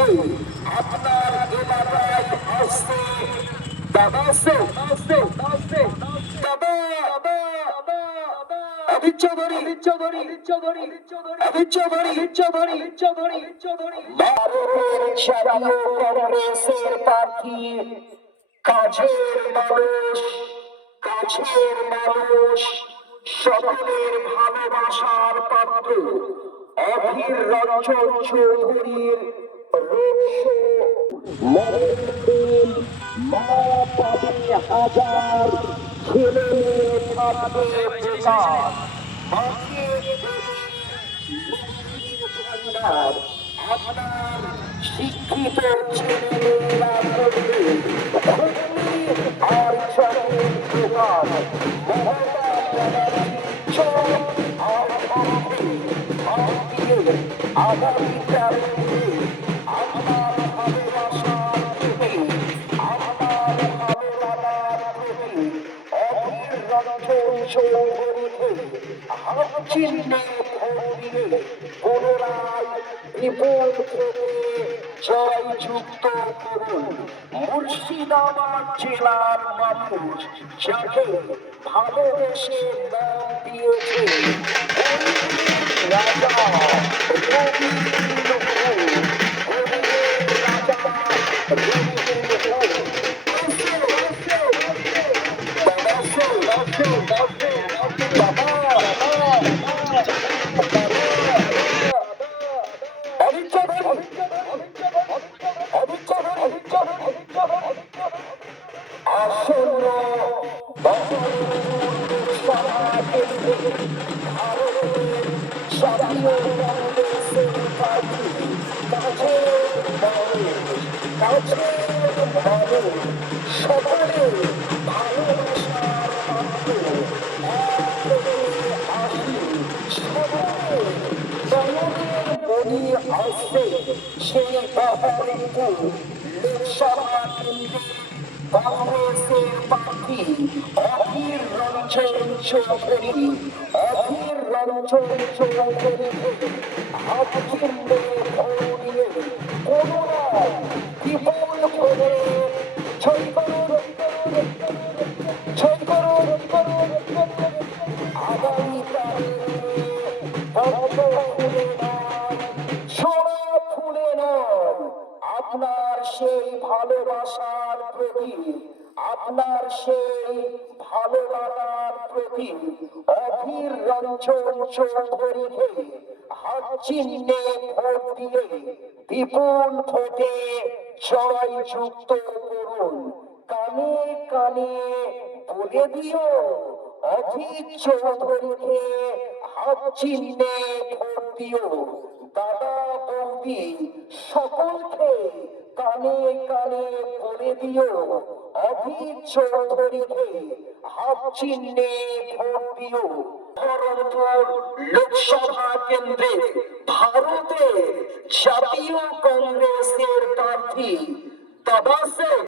আপনার কাছের মানুষ কাছের মানুষ সকলের ভালোবাসার পাত্র। অধীর রঞ্জন চৌধুরীর হাজার ছেলে মেয়ে থাকবে বেকার আর ভক্তি যুক্ত করুন মুর্শিদাবাদ জেলার মানুষ যাকে ভালোবেসে নাম দিয়েছে রাজা সকলে ভালোবাসার বলি আসছে সেই বহরমপুর লোকসভা কেন্দ্রে কংগ্রেসের প্রার্থী অধীর রঞ্জন চৌধুরী অধীর রঞ্জন চৌধুরী হাত চিহ্নে ভোট দিয়ে পুনরায় বিপুল করে জয় করুন জয় করুন আগামী আপনার সেই ভালোবাসার প্রতি, আপনার সেই ভালো লাগার প্রতি অধীর রঞ্জন চৌধুরীকে হাত চিহ্নে ভোট দিয়ে বিপুল ভোটে জয় যুক্ত করুন। কানে কানে বলে দিও, অধীর চৌধুরীকে হাত চিহ্নে ভোট দিও। দাদা বৌদি সকলকে কানে কানে বলে দিও অধীর চৌধুরীকে হাত চিহ্নে ভোট দিও বহরমপুর লোকসভা